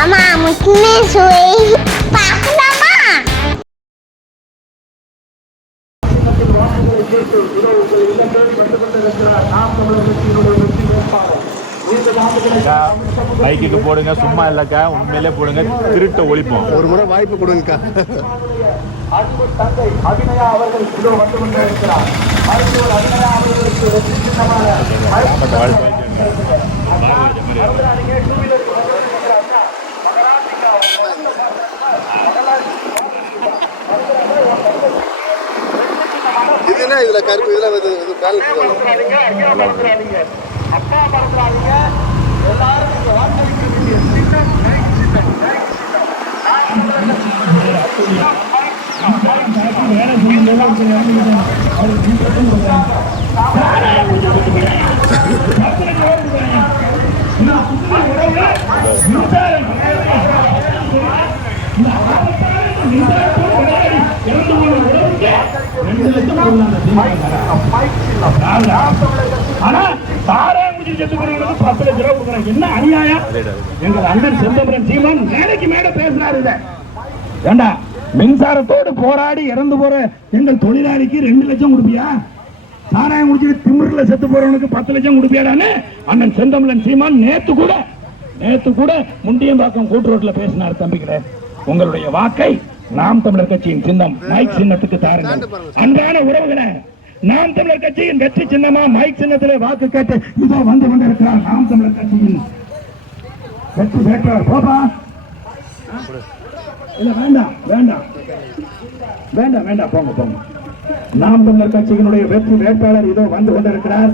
அம்மா முக்கியமே சுவை பார்க்கலாமா? பைக்குக்கு போடுங்க, சும்மா இல்லக்கா, உண்மையிலே போடுங்க, திருட்ட ஒழிப்போம். ஒரு முறை வாய்ப்பு கொடுங்கக்கா. இது என்ன இதுல கருப்பு இதுல அப்பா பறந்துறாதீங்க. எல்லாரும் வாக்களிக்க வேண்டிய என்ன அநியாயம். எங்கள் அண்ணன் செந்தமரன் சீமான் மேடைக்கு மேடை பேசினாரு. ஏண்டா மின்சாரத்தோடு போராடி இறந்து போற எங்கள் தொழிலாளிக்கு 2 லட்சம் கொடுப்பியா? சாராயம் குடிச்சிட்டு திமிர்ல செத்து போறவனுக்கு 10 லட்சம் கொடுப்பியாடான்னு அண்ணன் செந்தமரன் சீமான் நேத்து கூட முண்டியம்பாக்கம் கூட்டுரோட்ல பேசினார். தம்பிக்கிற உங்களுடைய வாக்கை நாம் தமிழர் கட்சியின் சின்னம் மைக் சின்னத்துக்கு தாருங்கள். அன்பான உறவுகளை, நாம் தமிழர் கட்சியின் வெற்றி சின்னமா மைக் சின்னத்திலே வாக்கு கேட்டு இதோ வந்து கொண்டிருக்கிறார் நாம் தமிழர் கட்சியின் வெற்றி வேட்பாளர். போப்பா, இல்ல வேண்டாம் வேண்டாம் வேண்டாம் வேண்டாம், போங்க. நாம் தமிழர் கட்சியினுடைய வெற்றி வேட்பாளர் இதோ வந்து கொண்டிருக்கிறார்.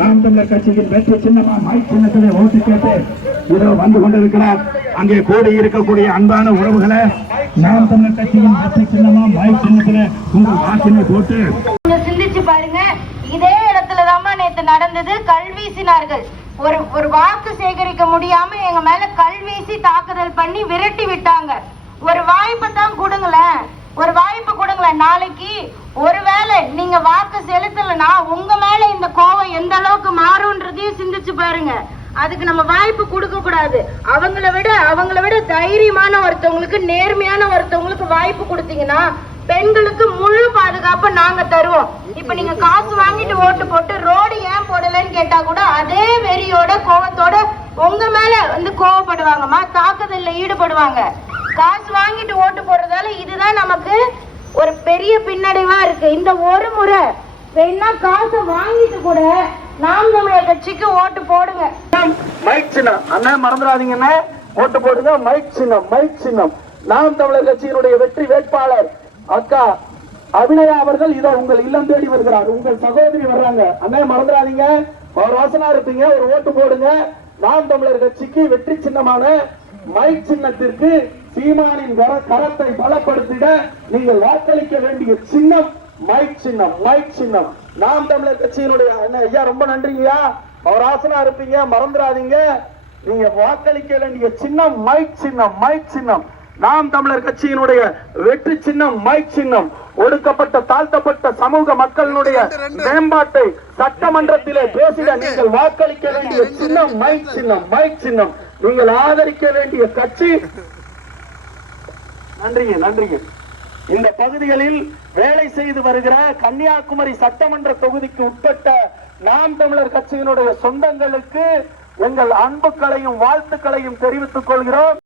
நாம் தமிழர் கட்சியின் வெற்றி சின்னமா மைக் சின்னத்திலே ஓட்டு கேட்டு இதோ வந்து கொண்டிருக்கிறார். அங்கே கூடி இருக்கக்கூடிய அன்பான உறவுகளை, நாம் தமிழர் கட்சியின் வெற்றி சின்னமா மைக் சின்னத்திலே உங்கள் வாக்கினை போட்டு சிந்திச்சு பாருங்க. இதே இடத்துலதான் நேற்று நடந்தது. கல்வீசினார்கள். ஒரு வாக்கு சேகரிக்க முடியாம எங்க மேல கல்வீசி தாக்குதல் பண்ணி விரட்டி விட்டாங்க. ஒரு வாய்ப்பை தான் கொடுங்களேன், ஒரு வாய்ப்பு கொடுங்களேன். நாளைக்கு ஒருவேளை நீங்க வாக்கு செலுத்தலைன்னா உங்க மேல இந்த கோவம் எந்த அளவுக்கு மாறும்ன்றதையும் சிந்திச்சு பாருங்க. அதுக்கு நம்ம வாய்ப்பு கொடுக்க கூடாது. அவங்கள விட தைரியமான ஒருத்தவங்களுக்கு, நேர்மையான ஒருத்தவங்களுக்கு வாய்ப்பு கொடுத்தீங்கன்னா பெண்களுக்கு முழு பாதுகாப்பு நாங்க தருவோம். இப்ப நீங்க காசு வாங்கிட்டு ஓட்டு போட்டு ரோடு ஏன் போடலன்னு கேட்டா கூட அதே வெறியோட கோவத்தோட உங்க மேல வந்து கோவப்படுவாங்கம்மா, தாக்குதல்ல ஈடுபடுவாங்க. காசு வாங்கிட்டு ஓட்டு போடுறதால இதுதான் நமக்கு ஒரு பெரிய பின்னடைவா இருக்கு. இந்த ஒரு முறை வேணா காசை வாங்கிட்டு கூட நாம் தமிழர் கட்சிக்கு ஓட்டு போடுங்க. மைக் சின்னம் அண்ணா மறந்துடாதீங்கன்னா ஓட்டு போடுங்க. மைக் சின்னம் நாம் தமிழர் கட்சியினுடைய வெற்றி வேட்பாளர் அக்கா அபிநயா அவர்கள் இதோ உங்கள் இல்லம் தேடி வருகிறார். உங்கள் சகோதரி வர்றாங்க. அண்ணா மறந்துடாதீங்க, ஒரு வாசனா இருப்பீங்க, ஒரு ஓட்டு போடுங்க. நாம் தமிழர் கட்சிக்கு வெற்றி சின்னமான மைக் சின்னத்திற்கு சீமானின் கரத்தை பலப்படுத்திட நீங்கள் வாக்களிக்க வேண்டிய சின்னம் மைக் சின்னம். நாம் தமிழர் கட்சியினுடைய ஐயா ரொம்ப நன்றிங்கய்யா, ஒரு ஆசனா இருப்பீங்க, மறந்துடாதீங்க. நீங்க வாக்களிக்க வேண்டிய சின்னம் மைக் சின்னம். நாம் தமிழர் கட்சியினுடைய வெற்றி சின்னம் மைக் சின்னம். ஒடுக்கப்பட்ட தாழ்த்தப்பட்ட சமூக மக்களுடைய மேம்பாட்டை சட்டமன்றத்திலே பேசிட நீங்கள் வாக்களிக்க வேண்டிய சின்னம் மைக் சின்னம். நீங்கள் ஆதரிக்க வேண்டிய கட்சி. நன்றிங்க. இந்த பகுதிகளில் வேலை செய்து வருகிற கன்னியாகுமரி சட்டமன்ற தொகுதிக்கு உட்பட்ட நாம் தமிழர் கட்சியினுடைய சொந்தங்களுக்கு எங்கள் அன்புக்களையும் வாழ்த்துக்களையும் தெரிவித்துக் கொள்கிறோம்.